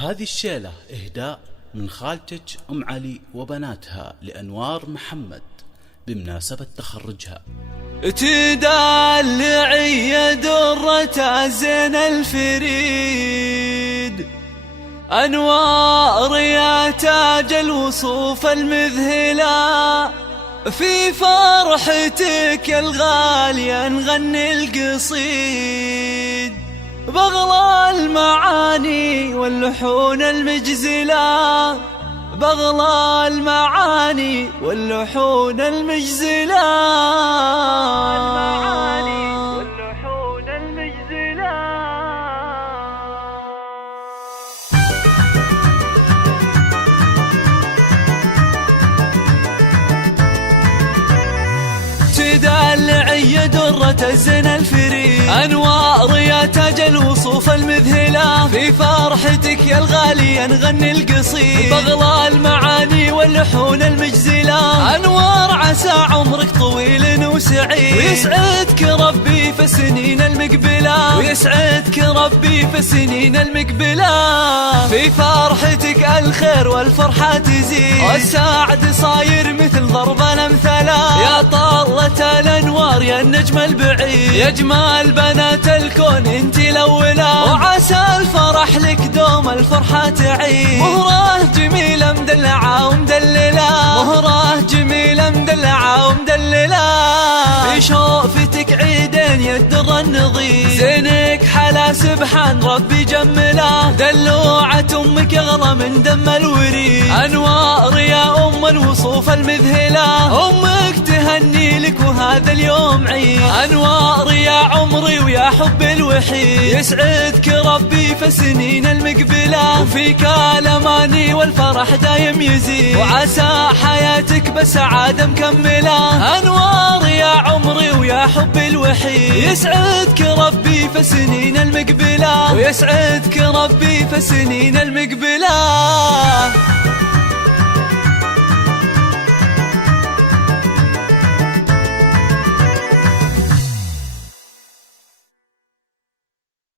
هذه الشيلة إهداء من خالتك أم علي وبناتها لأنوار محمد بمناسبة تخرجها. تدلعي درة زين الفريد، أنوار يا تاج الوصوف المذهلة، في فرحتك الغالية نغني القصيد، بغلى المعاني واللحون المجزلة، بغلى المعاني واللحون المجزلة. تدلعي درة الزين الفريد، أنوار يا تاج الوصوف المذهلة، في فرحتك يا الغالية نغني القصيد، بغلى المعاني واللحون المجزلة. أنوار عسى عمرك طويل وسعيد، ويسعدك ربي في السنين المقبلة، ويسعدك ربي في السنين المقبلة، في فرحتك الخير والفرحة تزيد، والسعد صاير مثل ضرب الأمثلة، يا طلة الأنوار يا النجم البعيد، يا جمال بنات الكون انت الأولى، وعسى الفرح لك دوم الفرحة تعيد، مهرة جميلة مدلعة ومدللة، مهرة جميلة مدلعة ومدللة، في شوفتك عيدين يا الدر النظيف، زينك حلا سبحان ربي جمله، دلوعة أمك أغلى من دم الوريد، أنوار يا أم الوصوف المذهلة، أمك تهني لك وهذا اليوم عيد، أنوار يا عمري ويا حب الوحيد، يسعدك ربي في السنين المقبلة، وفيك الأماني والفرح دايم يزيد، وعسى حياتك بسعادة مكملة، أنوار يا عمري ويا حب الوحيد، يسعدك ربي في السنين المقبلة، ويسعدك ربي في السنين المقبلة.